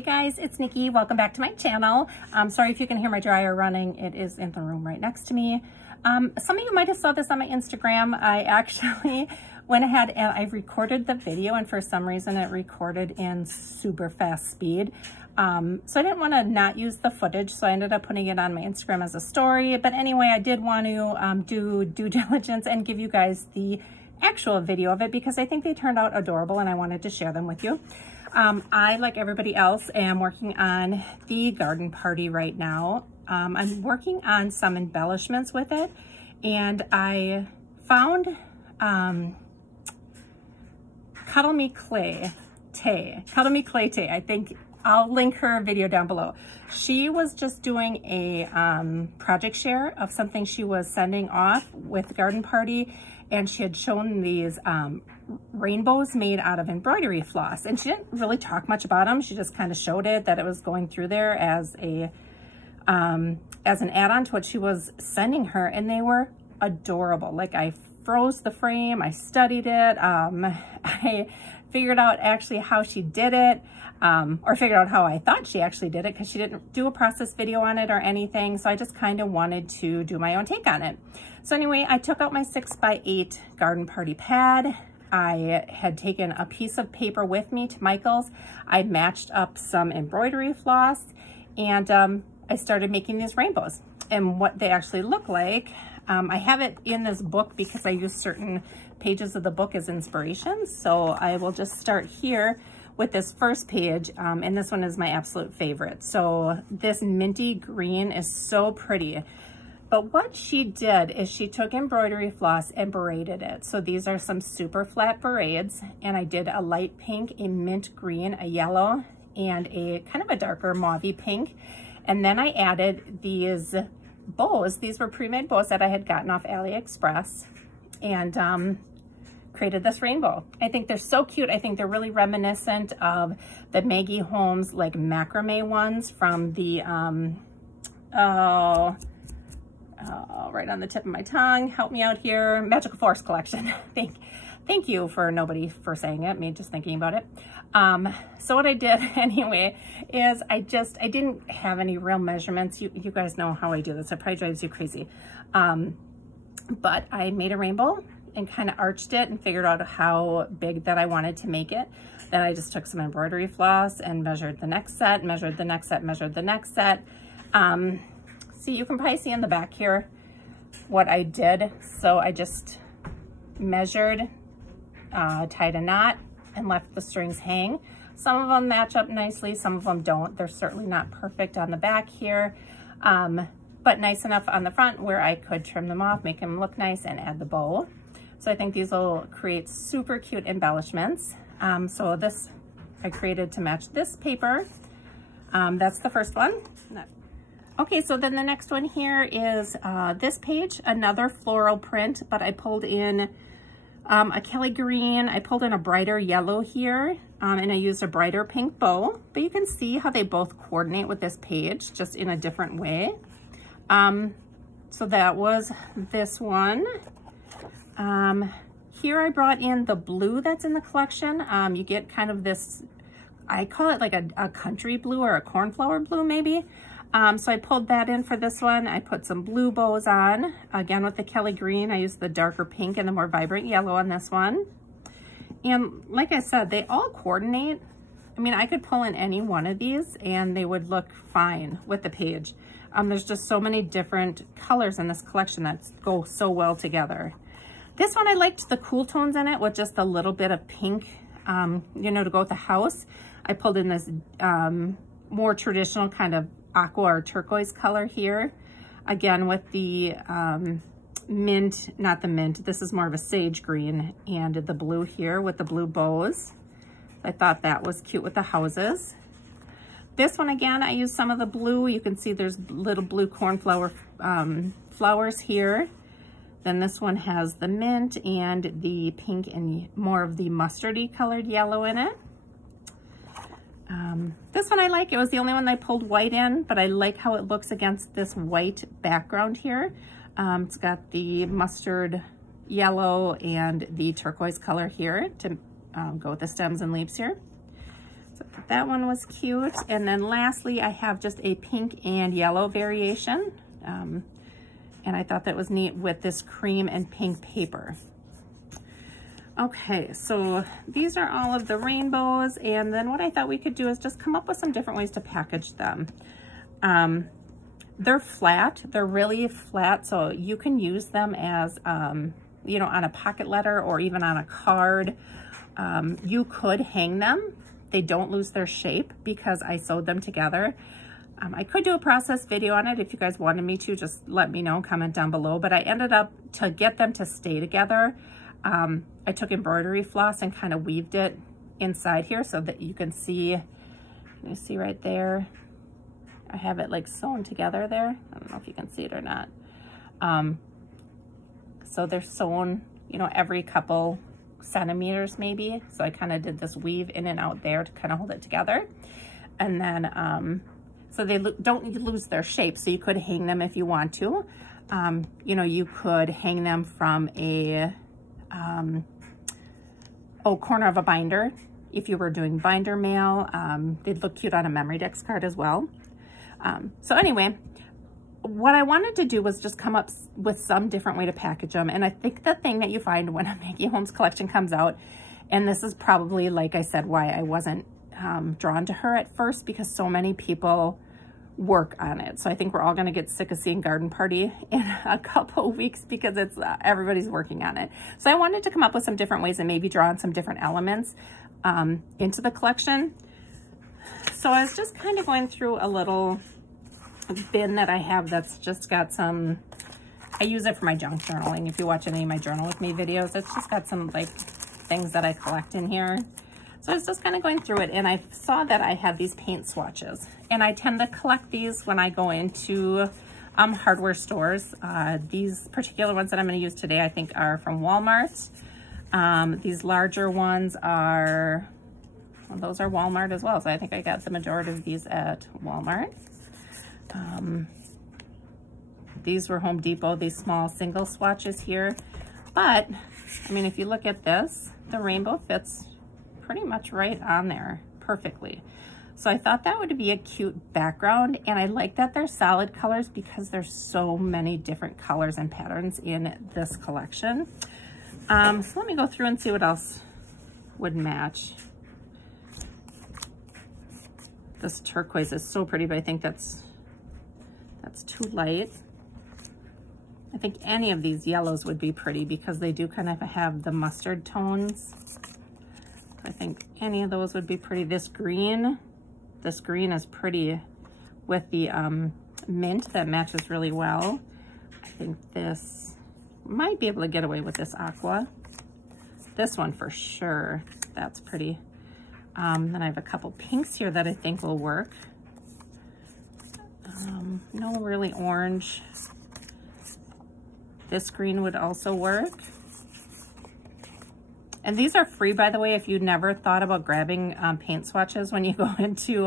Hey guys, it's Nikki. Welcome back to my channel. Sorry if you can hear my dryer running. It is in the room right next to me. Some of you might have saw this on my Instagram. I actually went ahead and I recorded the video, and for some reason it recorded in super fast speed. So I didn't want to not use the footage, so I ended up putting it on my Instagram as a story. But anyway, I did want to do due diligence and give you guys the actual video of it because I think they turned out adorable and I wanted to share them with you. I, like everybody else, am working on the garden party right now. I'm working on some embellishments with it, and I found Cuddle Me Clay Tay. I think I'll link her video down below. She was just doing a project share of something she was sending off with the garden party, and she had shown these rainbows made out of embroidery floss, and she didn't really talk much about them. She just kind of showed it, that it was going through there as a an add-on to what she was sending her, and they were adorable. Like, I froze the frame, I studied it, I figured out actually how she did it, or figured out how I thought she actually did it, because she didn't do a process video on it or anything, so I just kind of wanted to do my own take on it. So anyway, I took out my 6x8 garden party pad. I had taken a piece of paper with me to Michael's. I matched up some embroidery floss, and I started making these rainbows. And what they actually look like, I have it in this book because I use certain pages of the book as inspiration. So I will just start here with this first page, and this one is my absolute favorite. So this minty green is so pretty. But what she did is she took embroidery floss and braided it. So these are some super flat braids, and I did a light pink, a mint green, a yellow, and a kind of a darker mauvey pink. And then I added these bows. These were pre-made bows that I had gotten off AliExpress, and created this rainbow. I think they're so cute. I think they're really reminiscent of the Maggie Holmes like macrame ones from the, right on the tip of my tongue, help me out here, Magical Forest collection. Thank you for nobody for saying it, me just thinking about it. So what I did anyway is I didn't have any real measurements. You guys know how I do this. It probably drives you crazy. But I made a rainbow and kind of arched it and figured out how big that I wanted to make it. Then I just took some embroidery floss and measured the next set, measured the next set, measured the next set. See, you can probably see in the back here what I did. So I just measured, tied a knot, and left the strings hang. Some of them match up nicely, some of them don't. They're certainly not perfect on the back here, but nice enough on the front where I could trim them off, make them look nice, and add the bow. So I think these will create super cute embellishments. So this I created to match this paper. That's the first one. Okay, so then the next one here is this page, another floral print, but I pulled in a Kelly green, I pulled in a brighter yellow here, and I used a brighter pink bow, but you can see how they both coordinate with this page, just in a different way. So that was this one. Here I brought in the blue that's in the collection. You get kind of this, I call it like a country blue or a cornflower blue maybe. So I pulled that in for this one. I put some blue bows on, again with the Kelly green. I used the darker pink and the more vibrant yellow on this one. And like I said, they all coordinate. I mean, I could pull in any one of these and they would look fine with the page. There's just so many different colors in this collection that go so well together. This one, I liked the cool tones in it with just a little bit of pink, you know, to go with the house. I pulled in this more traditional kind of aqua or turquoise color here, again with the mint, not the mint, this is more of a sage green, and the blue here with the blue bows. I thought that was cute with the houses. This one, again, I used some of the blue. You can see there's little blue cornflower flowers here. Then this one has the mint and the pink and more of the mustardy colored yellow in it. This one I like. It was the only one that I pulled white in, but I like how it looks against this white background here. It's got the mustard yellow and the turquoise color here to go with the stems and leaves here. So that one was cute. And then lastly, I have just a pink and yellow variation. And I thought that was neat with this cream and pink paper. Okay, so these are all of the rainbows. And then what I thought we could do is just come up with some different ways to package them. They're flat, they're really flat. So you can use them as, you know, on a pocket letter or even on a card. You could hang them. They don't lose their shape because I sewed them together. I could do a process video on it if you guys wanted me to, just let me know, comment down below. But I ended up, to get them to stay together, I took embroidery floss and kind of weaved it inside here so that you can see, you see right there, I have it like sewn together there. I don't know if you can see it or not. So they're sewn, you know, every couple centimeters maybe. So I kind of did this weave in and out there to kind of hold it together. And then, so they don't lose their shape. So you could hang them if you want to. You know, you could hang them from a, corner of a binder. If you were doing binder mail, they'd look cute on a memory dex card as well. So anyway, what I wanted to do was just come up with some different way to package them. And I think the thing that you find when a Maggie Holmes collection comes out, and this is probably, like I said, why I wasn't drawn to her at first, because so many people work on it. So I think we're all going to get sick of seeing Garden Party in a couple weeks because it's everybody's working on it. So I wanted to come up with some different ways and maybe draw on some different elements into the collection. So I was just kind of going through a little bin that I have that's just got some, I use it for my junk journaling. If you watch any of my journal with me videos, it's just got some like things that I collect in here. So I was just kind of going through it, and I saw that I have these paint swatches, and I tend to collect these when I go into hardware stores. These particular ones that I'm going to use today, I think, are from Walmart. These larger ones are, well, those are Walmart as well. So I think I got the majority of these at Walmart. These were Home Depot, these small single swatches here. But, I mean, if you look at this, the rainbow fits pretty much right on there perfectly. So I thought that would be a cute background, and I like that they're solid colors because there's so many different colors and patterns in this collection. So let me go through and see what else would match. This turquoise is so pretty, but I think that's too light. I think any of these yellows would be pretty because they do kind of have the mustard tones. I think any of those would be pretty. This green is pretty with the mint that matches really well. I think this might be able to get away with this aqua. This one for sure, that's pretty. Then I have a couple pinks here that I think will work. No really orange. This green would also work. And these are free, by the way, if you never thought about grabbing paint swatches when you go into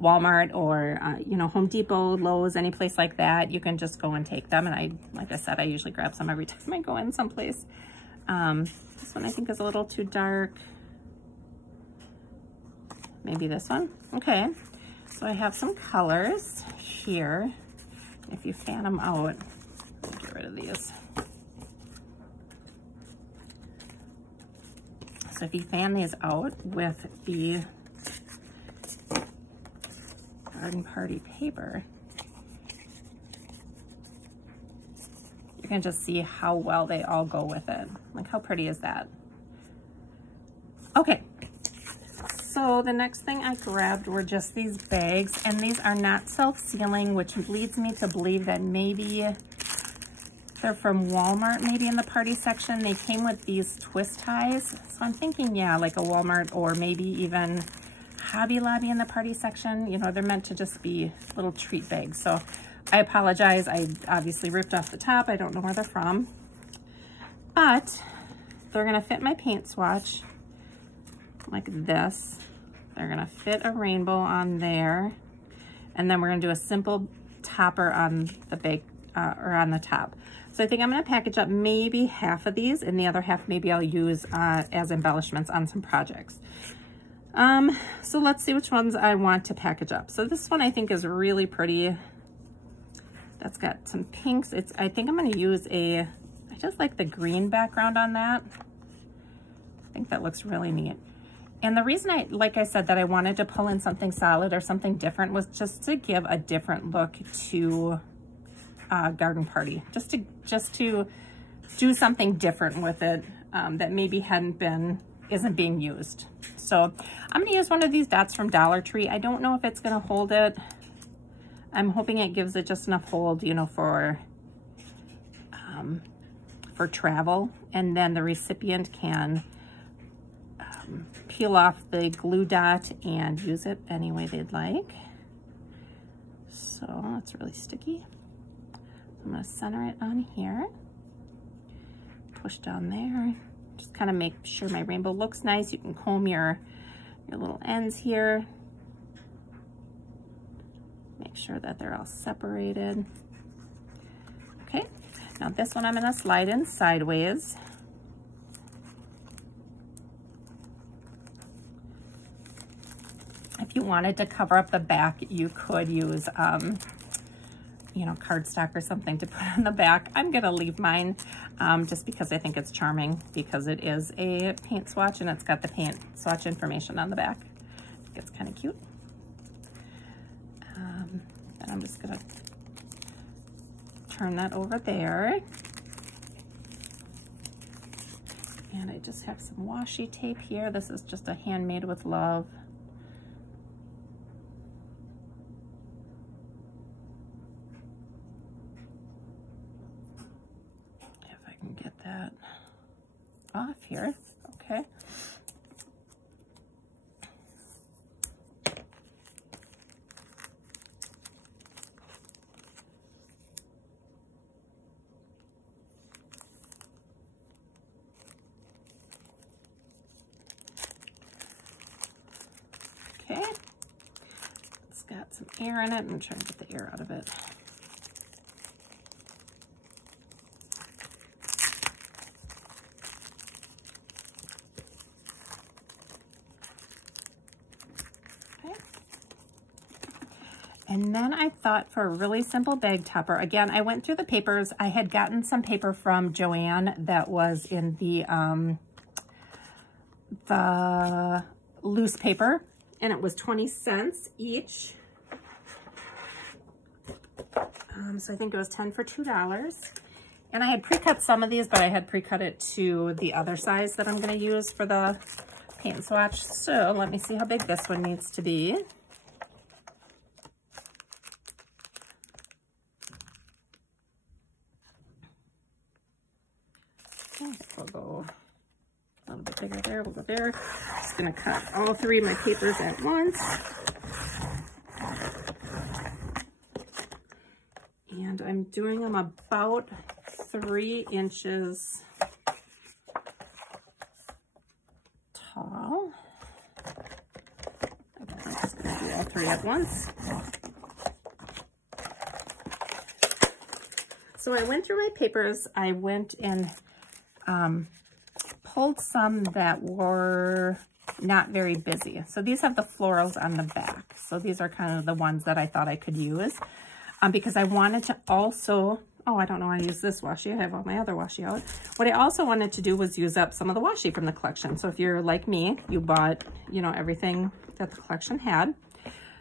Walmart or, you know, Home Depot, Lowe's, any place like that. You can just go and take them. And like I said, I usually grab some every time I go in someplace. This one I think is a little too dark. Maybe this one. Okay. So I have some colors here. If you fan them out, let me get rid of these. So if you fan these out with the Garden Party paper, you can just see how well they all go with it. Like, how pretty is that? Okay, so the next thing I grabbed were just these bags, and these are not self-sealing, which leads me to believe that maybe they're from Walmart, maybe in the party section. They came with these twist ties. So I'm thinking, yeah, like a Walmart or maybe even Hobby Lobby in the party section. You know, they're meant to just be little treat bags. So I apologize. I obviously ripped off the top. I don't know where they're from. But they're gonna fit my paint swatch like this. They're gonna fit a rainbow on there. And then we're gonna do a simple topper on the bag, or on the top. So I think I'm going to package up maybe half of these, and the other half maybe I'll use as embellishments on some projects. So let's see which ones I want to package up. So this one I think is really pretty. That's got some pinks. I think I'm going to use I just like the green background on that. I think that looks really neat. And the reason like I said, that I wanted to pull in something solid or something different was just to give a different look to Garden Party. Just to do something different with it that maybe isn't being used. So I'm going to use one of these dots from Dollar Tree. I don't know if it's going to hold it. I'm hoping it gives it just enough hold, you know, for travel. And then the recipient can peel off the glue dot and use it any way they'd like. So it's really sticky. I'm going to center it on here. Push down there. Just kind of make sure my rainbow looks nice. You can comb your little ends here. Make sure that they're all separated. Okay, now this one I'm going to slide in sideways. If you wanted to cover up the back, you could use you know, cardstock or something to put on the back. I'm gonna leave mine just because I think it's charming, because it is a paint swatch and it's got the paint swatch information on the back. I think it's kind of cute. And I'm just gonna turn that over there. And I just have some washi tape here. This is just a handmade with love. Get that off here. Okay. Okay. It's got some air in it. I'm trying to get the air out of it. And then I thought for a really simple bag topper, again, I went through the papers. I had gotten some paper from Joanne that was in the loose paper, and it was 20 cents each. So I think it was 10 for $2. And I had pre-cut some of these, but I had pre-cut it to the other size that I'm going to use for the paint swatch. So let me see how big this one needs to be. We'll go a little bit bigger there. We'll go there. Just going to cut all three of my papers at once. And I'm doing them about 3 inches tall. Again, I'm just going to do all 3 at once. So I went through my papers. I went and pulled some that were not very busy. So these have the florals on the back. So these are kind of the ones that I thought I could use because I wanted to also, oh, I don't know how to use this washi. I have all my other washi out. What I also wanted to do was use up some of the washi from the collection. So if you're like me, you bought, you know, everything that the collection had.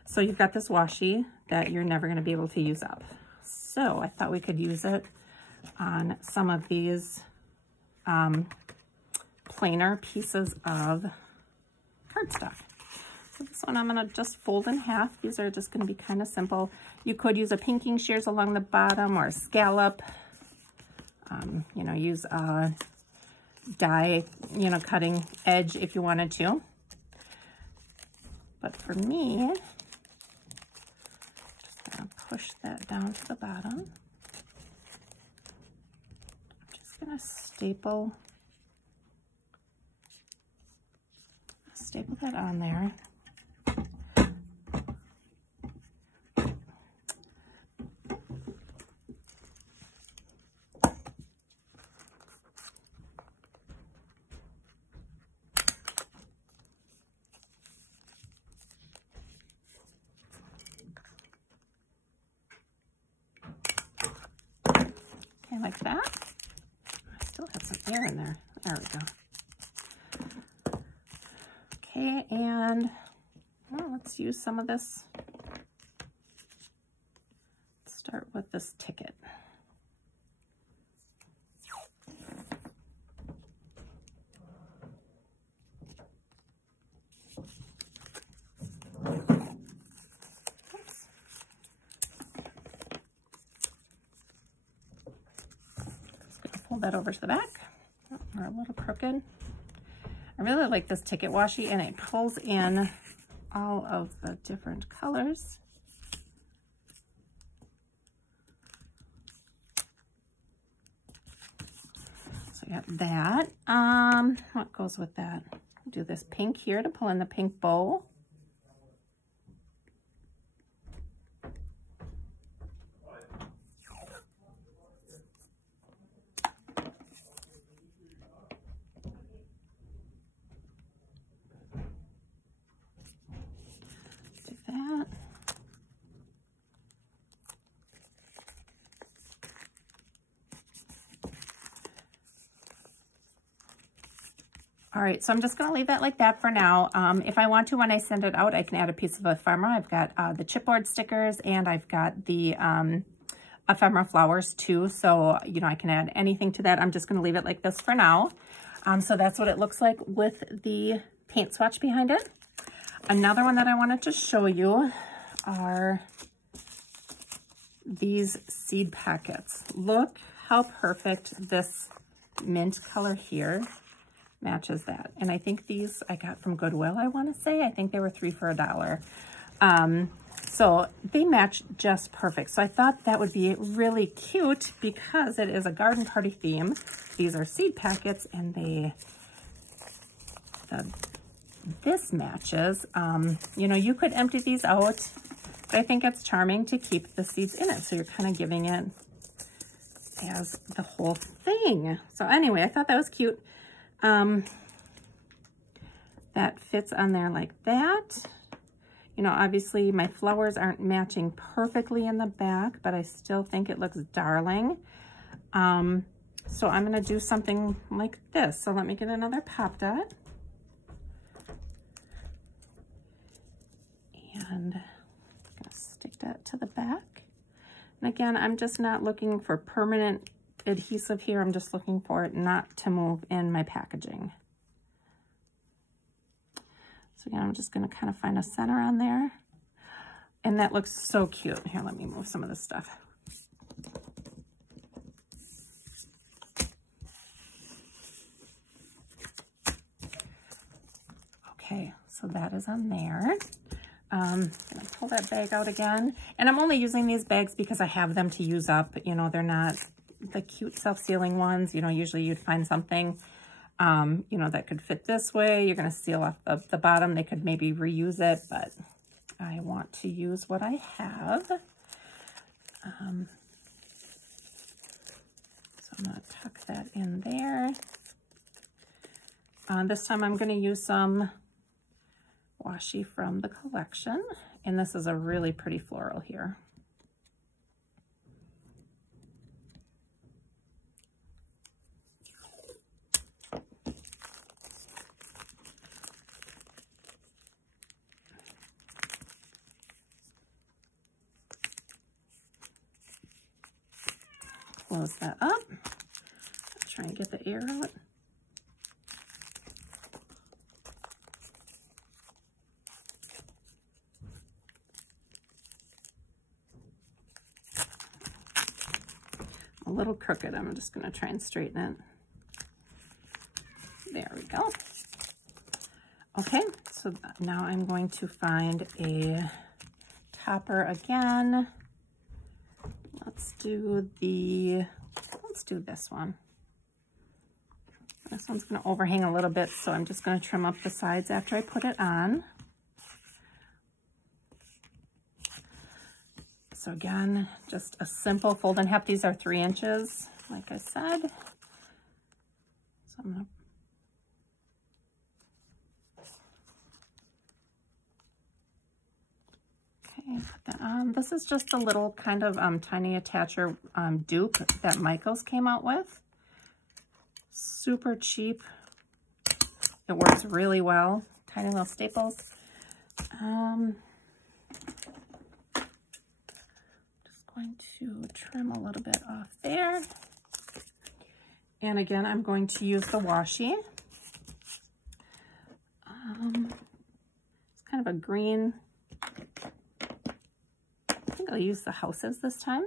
So you've got this washi that you're never going to be able to use up. So I thought we could use it on some of these plainer pieces of cardstock. So this one I'm going to just fold in half. These are just going to be kind of simple. You could use a pinking shears along the bottom or a scallop. You know, use a die, you know, cutting edge if you wanted to. But for me, just going to push that down to the bottom. I'm just going to staple that on there. like that. I still have some air in there. There we go. Okay, and well, let's use some of this. Let's start with this ticket. Pull that over to the back. We're a little crooked. I really like this ticket washi, and it pulls in all of the different colors. So I got that. What goes with that? Do this pink here to pull in the pink bow. All right, so I'm just gonna leave that like that for now. If I want to, when I send it out, I can add a piece of ephemera. I've got the chipboard stickers, and I've got the ephemera flowers too. So, you know, I can add anything to that. I'm just gonna leave it like this for now. So that's what it looks like with the paint swatch behind it. Another one that I wanted to show you are these seed packets. Look how perfect this mint color here matches that. And I think these I got from Goodwill, I want to say. I think they were 3 for $1. So they match just perfect. So I thought that would be really cute because it is a garden party theme. These are seed packets, and this matches. You know, you could empty these out, but I think it's charming to keep the seeds in it. So you're kind of giving it as the whole thing. So anyway, I thought that was cute. That fits on there like that. You know, obviously my flowers aren't matching perfectly in the back, but I still think it looks darling. So I'm going to do something like this. So let me get another pop dot. And I'm going to stick that to the back. And again, I'm just not looking for permanent adhesive here. I'm just looking for it not to move in my packaging. So again, I'm just going to kind of find a center on there. And that looks so cute. Here, let me move some of this stuff. Okay, so that is on there. I'm gonna pull that bag out again. And I'm only using these bags because I have them to use up. You know, they're not the cute self-sealing ones. You know, usually you'd find something, you know, that could fit this way. You're gonna seal off the bottom. They could maybe reuse it, but I want to use what I have. So I'm gonna tuck that in there. This time I'm gonna use some washi from the collection, and this is a really pretty floral here. Close that up. Try and get the air out. A little crooked. I'm just going to try and straighten it. There we go. Okay, so now I'm going to find a topper again. Let's do this one. This one's going to overhang a little bit, so I'm just going to trim up the sides after I put it on. So again, just a simple fold and half. These are 3 inches, like I said. So I'm gonna Okay, put that on. This is just a little kind of tiny attacher dupe that Michaels came out with. Super cheap. It works really well. Tiny little staples. Just going to trim a little bit off there. And again, I'm going to use the washi. It's kind of a green. I think I'll use the houses this time.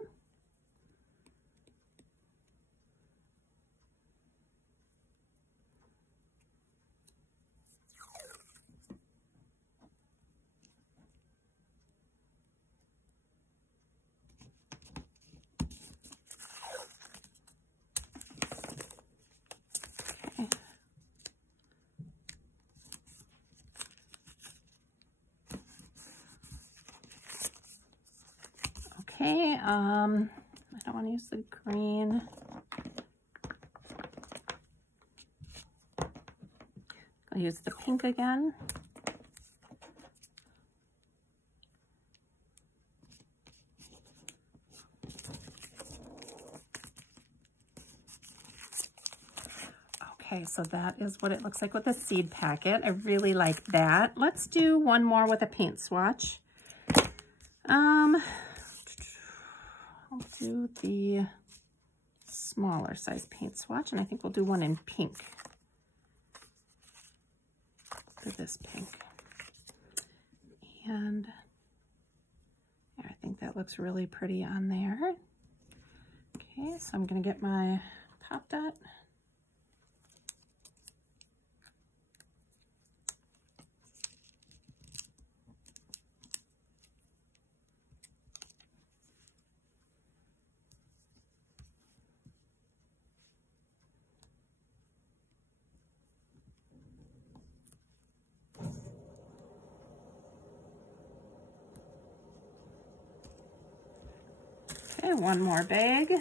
Okay, I don't want to use the green. I'll use the pink again. Okay, so that is what it looks like with the seed packet. I really like that. Let's do one more with a paint swatch. I'll do the smaller size paint swatch, and I think we'll do one in pink for this pink. And yeah, I think that looks really pretty on there. Okay, so I'm going to get my Pop Dot. Okay, one more bag.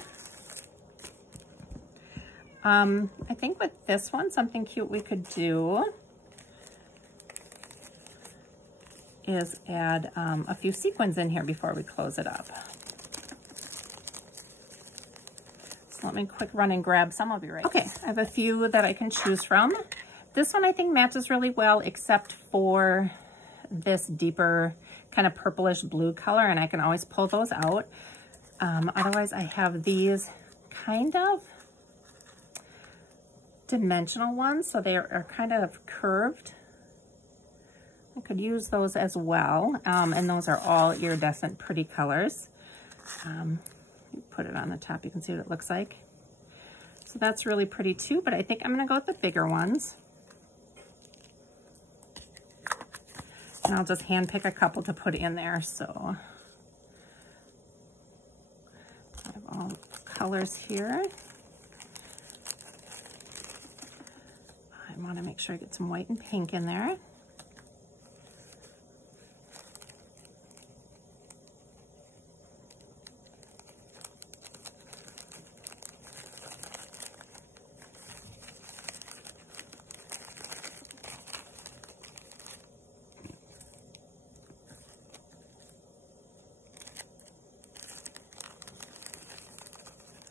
I think with this one, something cute we could do is add a few sequins in here before we close it up. So let me quick run and grab some. I'll be right back. Okay, I have a few that I can choose from. This one I think matches really well, except for this deeper kind of purplish blue color, and I can always pull those out. Otherwise, I have these kind of dimensional ones, so they are kind of curved. I could use those as well, and those are all iridescent pretty colors. Put it on the top, you can see what it looks like. So that's really pretty too, but I think I'm gonna go with the bigger ones. And I'll just hand pick a couple to put in there, so. I have all colors here. I want to make sure I get some white and pink in there.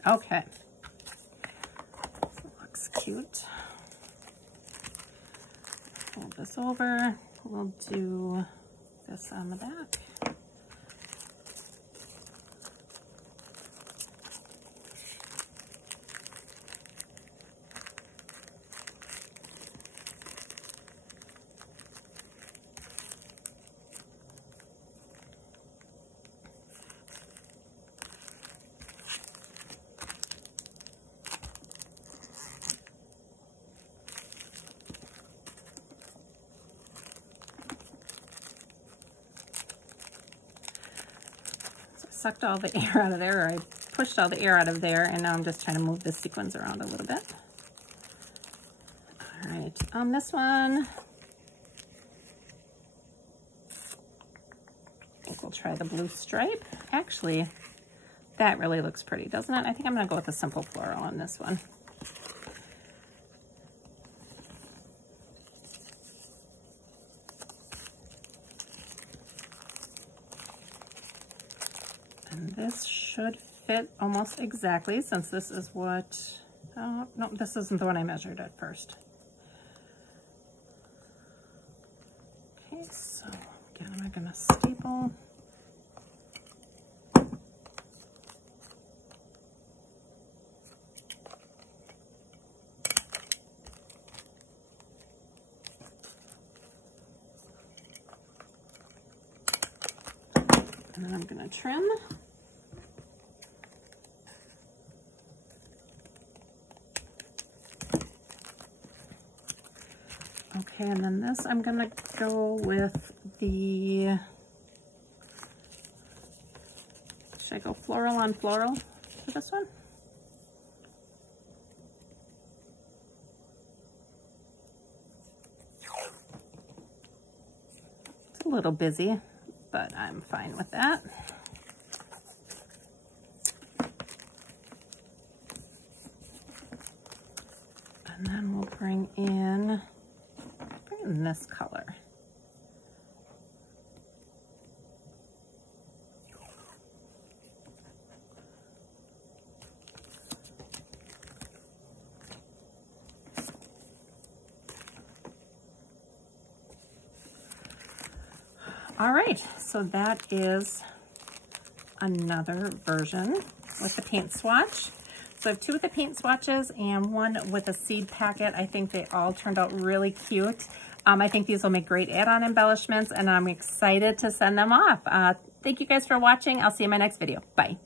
Okay, this looks cute. Fold this over. We'll do this on the back. Sucked all the air out of there, or I pushed all the air out of there, and now I'm just trying to move the sequins around a little bit. All right, this one, I think we'll try the blue stripe. Actually, that really looks pretty, doesn't it? I think I'm gonna go with a simple floral on this one. this should fit almost exactly, since this is what, oh, no, this isn't the one I measured at first. Okay, so again, we're gonna staple. And then I'm gonna trim. Okay, and then this, I'm gonna go with the, should I go floral on floral for this one? It's a little busy, but I'm fine with that. And then we'll bring in this color. All right, so that is another version with the paint swatch. So I have two with the paint swatches and one with a seed packet. I think they all turned out really cute. I think these will make great add-on embellishments, and I'm excited to send them off. Thank you guys for watching. I'll see you in my next video. Bye.